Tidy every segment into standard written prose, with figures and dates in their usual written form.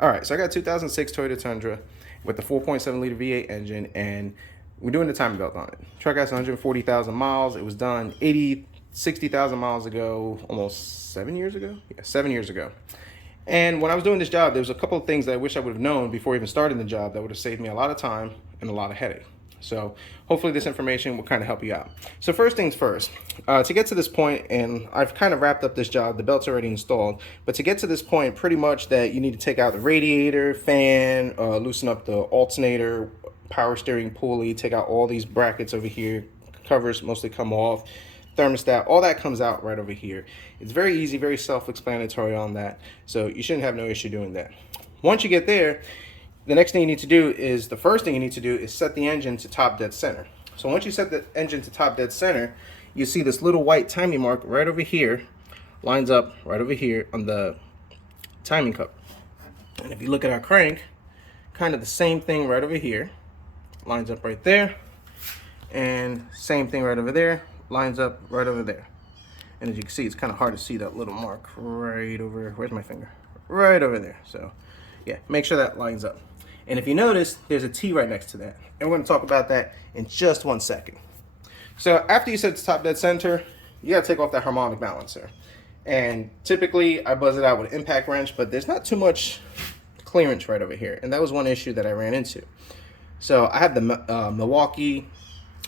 All right, so I got a 2006 Toyota Tundra with the 4.7 liter V8 engine, and we're doing the timing belt on it. Truck has 140,000 miles. It was done 60,000 miles ago, almost 7 years ago. Yeah, 7 years ago. And when I was doing this job, there was a couple of things that I wish I would have known before even starting the job that would have saved me a lot of time and a lot of headache. So hopefully this information will kind of help you out. So first things first, to get to this point, and I've kind of wrapped up this job, the belt's already installed, but to get to this point, pretty much that you need to take out the radiator, fan, loosen up the alternator, power steering pulley, take out all these brackets over here, covers mostly come off, thermostat, all that comes out right over here. It's very easy, very self-explanatory on that, so you shouldn't have no issue doing that. Once you get there, the next thing you need to do is, the first thing you need to do is set the engine to top dead center. So once you set the engine to top dead center, you see this little white timing mark right over here, lines up right over here on the timing cup. And if you look at our crank, kind of the same thing right over here, lines up right there, and same thing right over there, lines up right over there. And as you can see, it's kind of hard to see that little mark right over, where's my finger? Right over there. So yeah, make sure that lines up. And if you notice, there's a T right next to that. And we're going to talk about that in just 1 second. So after you set the top dead center, you got to take off that harmonic balancer. And typically I buzz it out with an impact wrench, but there's not too much clearance right over here. And that was one issue that I ran into. So I have the Milwaukee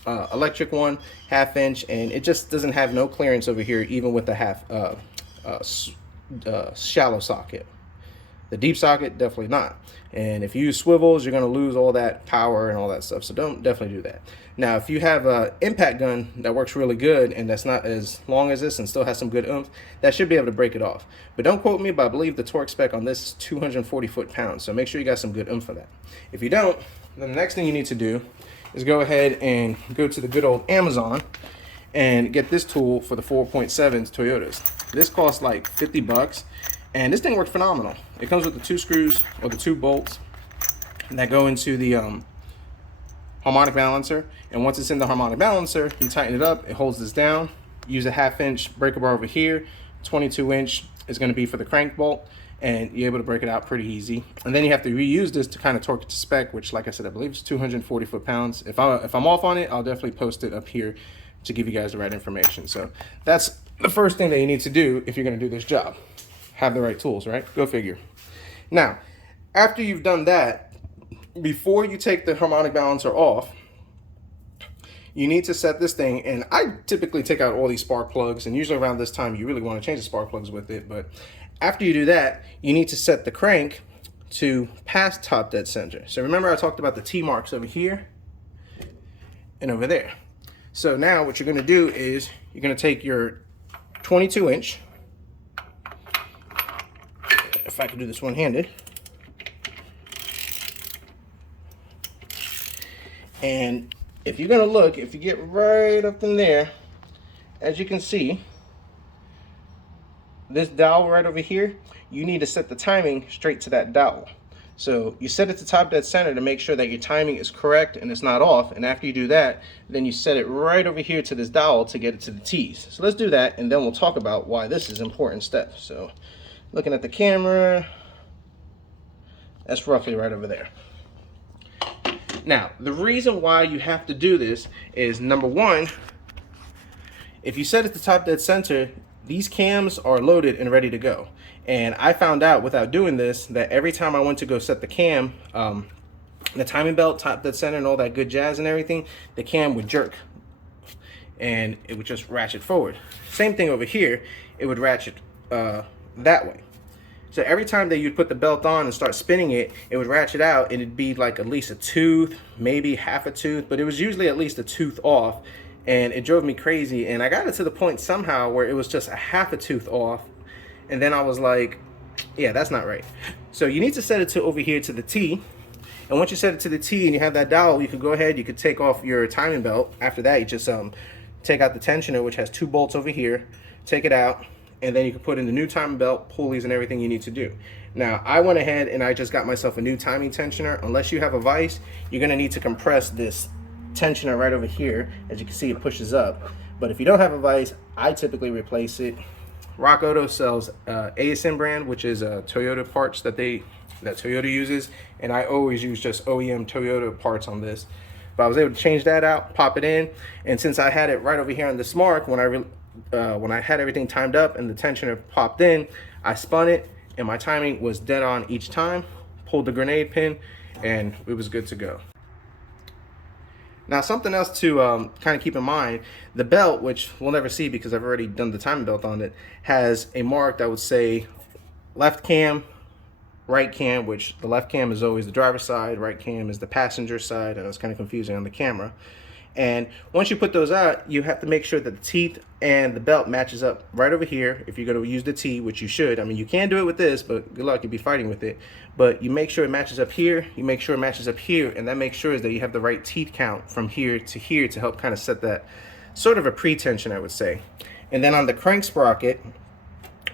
electric one, 1/2 inch, and it just doesn't have no clearance over here, even with the shallow socket. The deep socket, definitely not. And if you use swivels, you're going to lose all that power and all that stuff. So definitely do that. Now, if you have an impact gun that works really good and that's not as long as this and still has some good oomph, that should be able to break it off. But don't quote me, but I believe the torque spec on this is 240 foot-pounds. So make sure you got some good oomph for that. If you don't, then the next thing you need to do is go ahead and go to the good old Amazon and get this tool for the 4.7s Toyotas. This costs like 50 bucks. And this thing works phenomenal. It comes with the 2 screws or the 2 bolts that go into the harmonic balancer. And once it's in the harmonic balancer, you tighten it up, it holds this down. Use a 1/2 inch breaker bar over here. 22 inch is going to be for the crank bolt, and you're able to break it out pretty easy. And then you have to reuse this to kind of torque it to spec, which, like I said, I believe is 240 foot-pounds. If I'm off on it, I'll definitely post it up here to give you guys the right information. So that's the first thing that you need to do if you're going to do this job. Have the right tools, right? Go figure. Now, after you've done that, before you take the harmonic balancer off, you need to set this thing, and I typically take out all these spark plugs, and usually around this time you really want to change the spark plugs with it, but after you do that, you need to set the crank to past top dead center. So remember I talked about the T marks over here and over there. So now what you're going to do is you're going to take your 22 inch, if I can do this one-handed, and if you're gonna look, if you get right up in there, as you can see, this dowel right over here, you need to set the timing straight to that dowel. So you set it to top dead center to make sure that your timing is correct and it's not off, and after you do that, then you set it right over here to this dowel to get it to the T's. So let's do that, and then we'll talk about why this is an important step. So looking at the camera, that's roughly right over there. Now, the reason why you have to do this is, number one, if you set it to top dead center, these cams are loaded and ready to go. And I found out without doing this that every time I went to go set the cam, the timing belt, top dead center, and all that good jazz and everything, the cam would jerk and it would just ratchet forward. Same thing over here, it would ratchet that way. So every time that you'd put the belt on and start spinning it, it would ratchet out, and it'd be like at least a tooth, maybe half a tooth, but it was usually at least a tooth off, and it drove me crazy. And I got it to the point somehow where it was just a half a tooth off, and then I was like, yeah, that's not right. So you need to set it to over here to the T, and once you set it to the T and you have that dowel, you could go ahead, you could take off your timing belt. After that, you just take out the tensioner, which has 2 bolts over here, take it out, and then you can put in the new timing belt, pulleys, and everything you need to do. Now, I went ahead and I just got myself a new timing tensioner. Unless you have a vise, you're gonna need to compress this tensioner right over here. As you can see, it pushes up. But if you don't have a vise, I typically replace it Rock Auto sells ASM brand, which is Toyota parts that Toyota uses, and I always use just OEM Toyota parts on this. But I was able to change that out, pop it in, and since I had it right over here on this mark, when I had everything timed up and the tensioner popped in, I spun it, and my timing was dead on each time. Pulled the grenade pin, and it was good to go. Now, something else to kind of keep in mind, the belt, which we'll never see because I've already done the timing belt on it, has a mark that would say left cam, right cam, which the left cam is always the driver's side, right cam is the passenger side, and it's kind of confusing on the camera. And once you put those out, you have to make sure that the teeth and the belt matches up right over here. If you're going to use the T, which you should, I mean, you can do it with this, but good luck, you'll be fighting with it. But you make sure it matches up here, you make sure it matches up here, and that makes sure that you have the right teeth count from here to help kind of set that sort of a pre-tension, I would say. And then on the crank sprocket,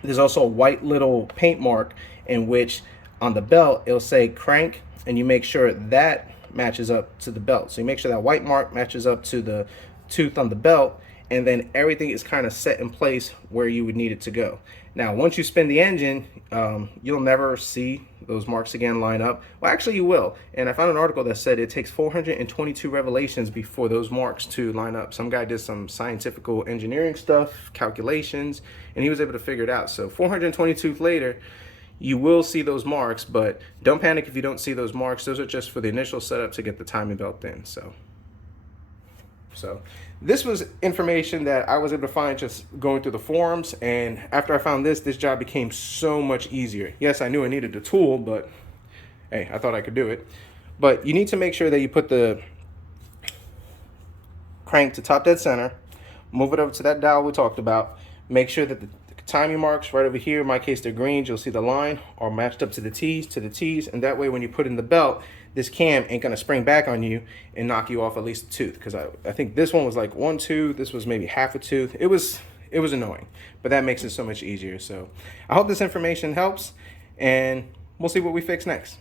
there's also a white little paint mark in which on the belt, it'll say crank, and you make sure that matches up to the belt. So you make sure that white mark matches up to the tooth on the belt, and then everything is kind of set in place where you would need it to go. Now, once you spin the engine, you'll never see those marks again line up. Well, actually you will. And I found an article that said it takes 422 revolutions before those marks to line up. Some guy did some scientific engineering stuff, calculations, and he was able to figure it out. So 422 later, you will see those marks, but don't panic if you don't see those marks. Those are just for the initial setup to get the timing belt in. So this was information that I was able to find just going through the forums, and after I found this job became so much easier. Yes, I knew I needed the tool, but hey, I thought I could do it. But you need to make sure that you put the crank to top dead center, move it over to that dowel we talked about, make sure that the timing marks right over here, in my case they're greens, you'll see the line, are matched up to the T's, and that way when you put in the belt, this cam ain't gonna spring back on you and knock you off at least a tooth, because I think this one was like 1 tooth, this was maybe half a tooth. It was annoying, but that makes it so much easier. So I hope this information helps, and we'll see what we fix next.